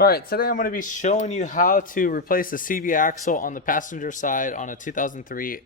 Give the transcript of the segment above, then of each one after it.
Alright, today I'm going to be showing you how to replace the CV axle on the passenger side on a 2003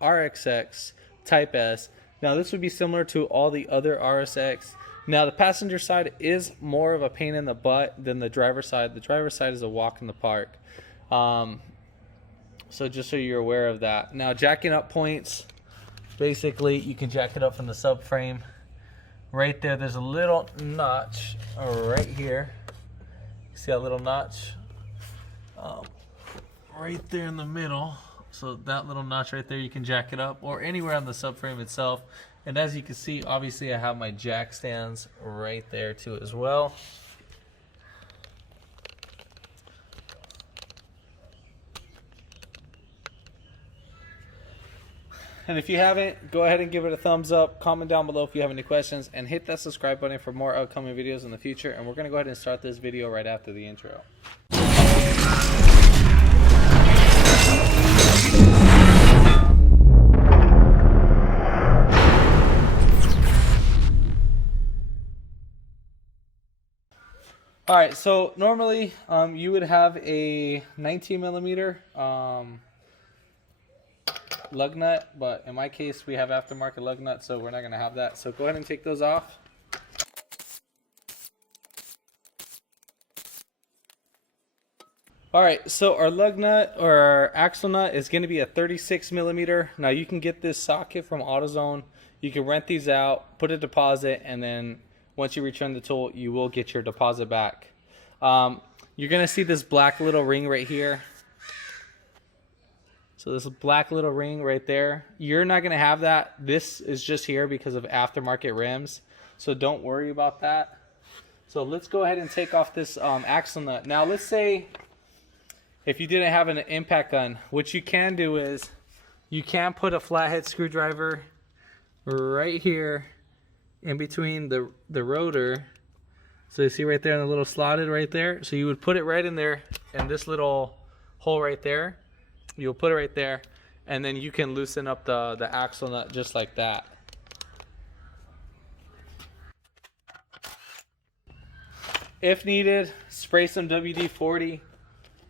RSX Type S. Now this would be similar to all the other RSX. Now the passenger side is more of a pain in the butt than the driver's side. The driver's side is a walk in the park. So just so you're aware of that. Now jacking up points, basically you can jack it up from the subframe. Right there, there's a little notch right here. See that little notch right there in the middle? So that little notch right there, you can jack it up or anywhere on the subframe itself. And as you can see, obviously I have my jack stands right there too as well. And if you haven't, go ahead and give it a thumbs up, comment down below if you have any questions, and hit that subscribe button for more upcoming videos in the future. And we're going to go ahead and start this video right after the intro. Alright, so normally you would have a 19 millimeter lug nut, but in my case we have aftermarket lug nuts, so we're not going to have that. So go ahead and take those off. Alright, so our lug nut or our axle nut is going to be a 36 millimeter. Now you can get this socket from AutoZone. You can rent these out, put a deposit, and then once you return the tool, you will get your deposit back. You're going to see this black little ring right here. So this black little ring right there, you're not going to have that. This is just here because of aftermarket rims. So don't worry about that. So let's go ahead and take off this axle nut. Now let's say if you didn't have an impact gun, what you can do is you can put a flathead screwdriver right here in between the rotor. So you see right there in the little slotted right there. So you would put it right in there in this little hole right there. You'll put it right there, and then you can loosen up the axle nut just like that. If needed, spray some WD-40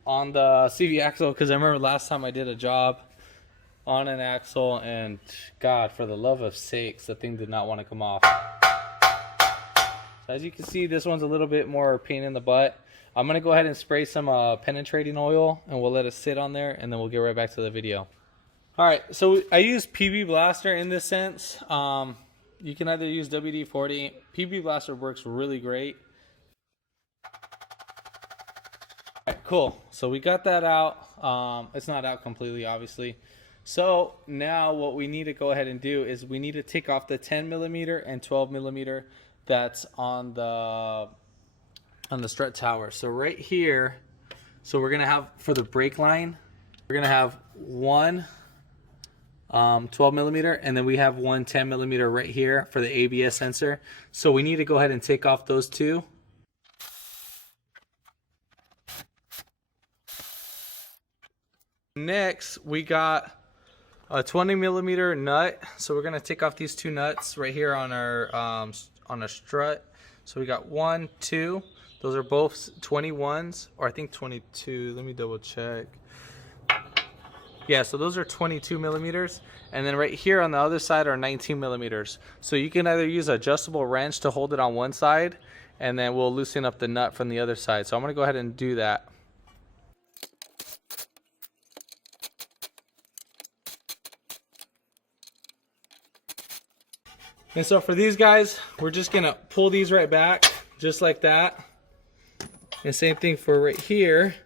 on the CV axle, because I remember last time I did a job on an axle, and God, for the love of sakes, the thing did not want to come off. So as you can see, this one's a little bit more pain in the butt. I'm going to go ahead and spray some penetrating oil, and we'll let it sit on there, and then we'll get right back to the video. Alright, so I use PB Blaster in this sense. You can either use WD-40. PB Blaster works really great. Alright, cool. So we got that out. It's not out completely, obviously. So now what we need to go ahead and do is we need to take off the 10 millimeter and 12 millimeter that's on the strut tower. So right here, so we're gonna have for the brake line, we're gonna have one 12 millimeter, and then we have one 10 millimeter right here for the ABS sensor. So we need to go ahead and take off those two. Next, we got a 20 millimeter nut. So we're gonna take off these two nuts right here on our strut. So we got 1, 2. Those are both 21s, or I think 22. Let me double check. Yeah, so those are 22 millimeters. And then right here on the other side are 19 millimeters. So you can either use an adjustable wrench to hold it on one side, and then we'll loosen up the nut from the other side. So I'm going to go ahead and do that. And so for these guys, we're just going to pull these right back, just like that. And same thing for right here.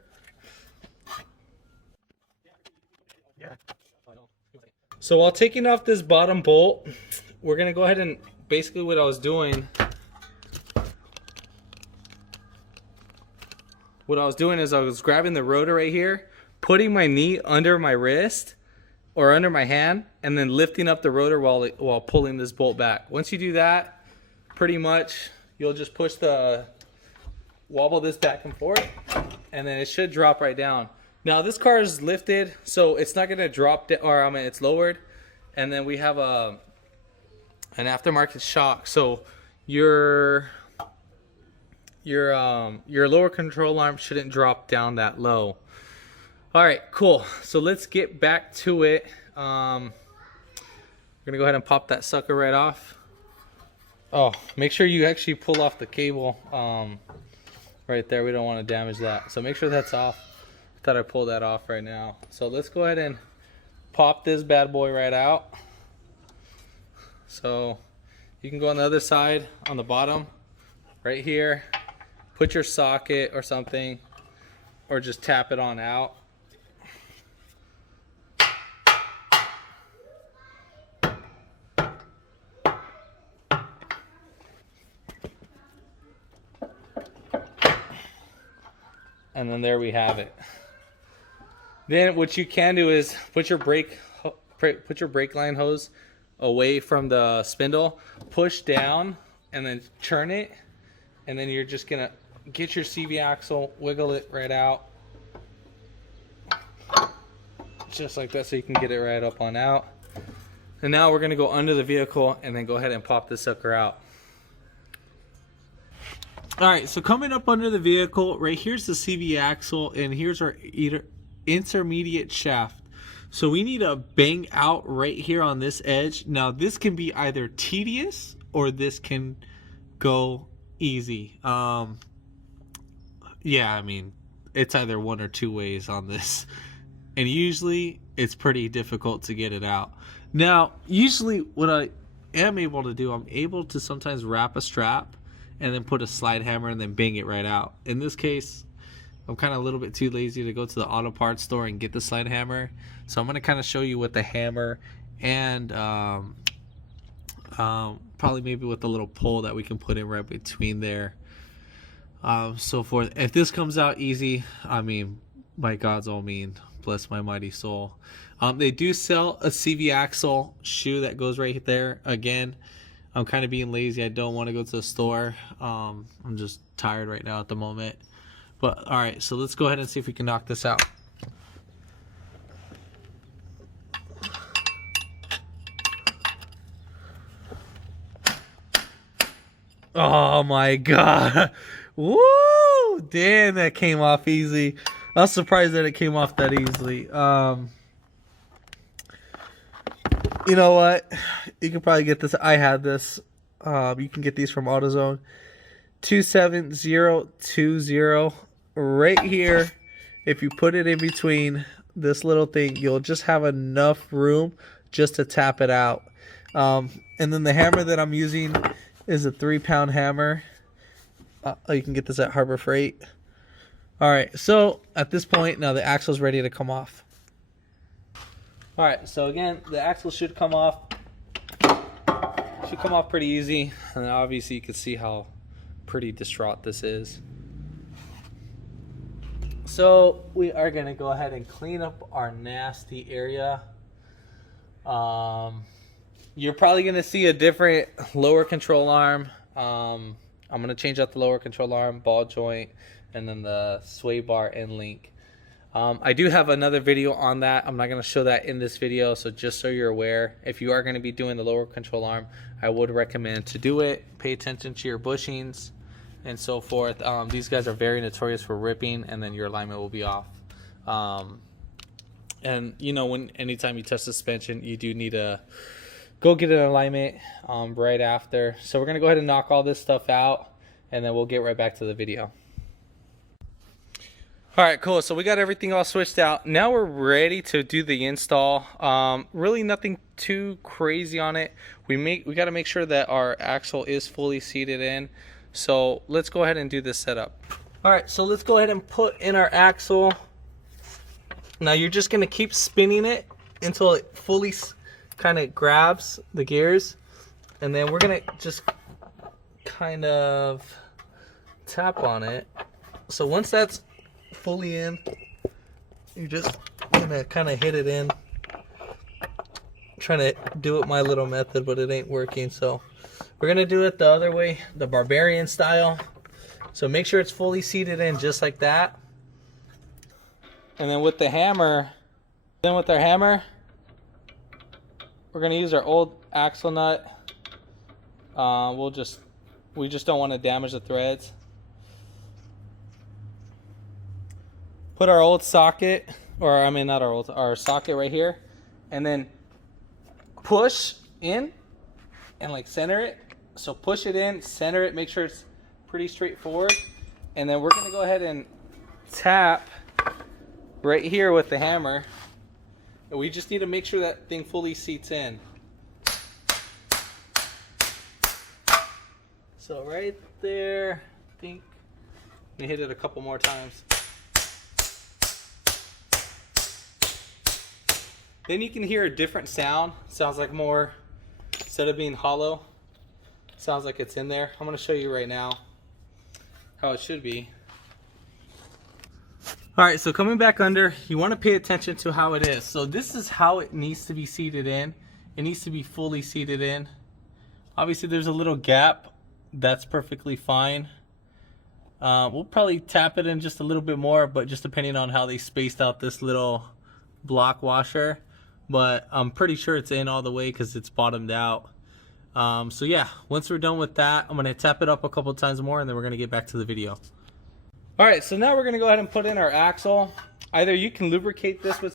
So while taking off this bottom bolt, we're going to go ahead and basically what I was doing is I was grabbing the rotor right here, putting my knee under my wrist or under my hand, and then lifting up the rotor while pulling this bolt back. Once you do that, pretty much you'll just wobble this back and forth, and then it should drop right down. Now this car is lifted, so it's not going to drop down, or I mean it's lowered, and then we have an aftermarket shock. So your your lower control arm shouldn't drop down that low. All right, cool. So let's get back to it. We're gonna go ahead and pop that sucker right off. Oh, make sure you actually pull off the cable right there. We don't want to damage that. So make sure that's off. I thought I pulled that off right now. So let's go ahead and pop this bad boy right out. So you can go on the other side on the bottom right here. Put your socket or something, or just tap it on out. And then there we have it. Then what you can do is put your brake line hose away from the spindle, push down, and then turn it. And then you're just gonna get your CV axle, wiggle it right out, just like that, so you can get it right up on out. And now we're gonna go under the vehicle and then go ahead and pop this sucker out. All right, so coming up under the vehicle, right here's the CV axle, and here's our intermediate shaft. So we need to bang out right here on this edge. Now this can be either tedious or this can go easy. Yeah, I mean, it's either one or two ways on this, and usually it's pretty difficult to get it out. Now, usually what I am able to do, I'm able to sometimes wrap a strap and then put a slide hammer and then bang it right out. In this case, I'm kind of a little bit too lazy to go to the auto parts store and get the slide hammer. So I'm going to kind of show you with the hammer and probably maybe with the little pole that we can put in right between there. So forth. If this comes out easy, I mean, by God's all mean, bless my mighty soul. They do sell a CV axle shoe that goes right there. Again, I'm kind of being lazy. I don't want to go to the store. I'm just tired right now at the moment. But all right, so let's go ahead and see if we can knock this out. Oh my God. Woo! Damn, that came off easy. I was surprised that it came off that easily. You know what? You can probably get this. I had this. You can get these from AutoZone. 27020 right here. If you put it in between this little thing, you'll just have enough room just to tap it out. And then the hammer that I'm using is a 3-pound hammer. You can get this at Harbor Freight. All right, so at this point, now the axle's ready to come off. All right, so again, the axle should come off. Should come off pretty easy, and obviously you can see how pretty distraught this is. So we are gonna go ahead and clean up our nasty area. You're probably gonna see a different lower control arm. I'm gonna change out the lower control arm, ball joint, and then the sway bar end link. I do have another video on that. I'm not going to show that in this video, so just so you're aware, if you are going to be doing the lower control arm, I would recommend to do it. Pay attention to your bushings and so forth. These guys are very notorious for ripping, and then your alignment will be off. And you know, anytime you test suspension, you do need to go get an alignment right after. So we're going to go ahead and knock all this stuff out, and then we'll get right back to the video. All right, cool. So we got everything all switched out. Now we're ready to do the install. Really nothing too crazy on it. We got to make sure that our axle is fully seated in. So let's go ahead and do this setup. All right, so let's go ahead and put in our axle. Now you're just gonna keep spinning it until it fully kind of grabs the gears, and then we're gonna just kind of tap on it. So once that's fully in, you're just gonna kind of hit it in. I'm trying to do it my little method, but it ain't working, so we're gonna do it the other way, the barbarian style. So make sure it's fully seated in just like that. And then with the hammer, we're gonna use our old axle nut. We just don't want to damage the threads. put our old socket, or I mean not our socket right here, and then push in and like center it. So push it in, center it, make sure it's pretty straightforward, and then we're gonna go ahead and tap right here with the hammer. And we just need to make sure that thing fully seats in. So right there, I think we hit it a couple more times. Then you can hear a different sound. Sounds like more, instead of being hollow, sounds like it's in there. I'm gonna show you right now how it should be. All right, so coming back under, you wanna pay attention to how it is. So this is how it needs to be seated in. It needs to be fully seated in. Obviously there's a little gap. That's perfectly fine. We'll probably tap it in just a little bit more, but just depending on how they spaced out this little block washer. But I'm pretty sure it's in all the way because it's bottomed out. So yeah, once we're done with that, I'm gonna tap it up a couple times more and then we're gonna get back to the video. All right, so now we're gonna go ahead and put in our axle. Either you can lubricate this with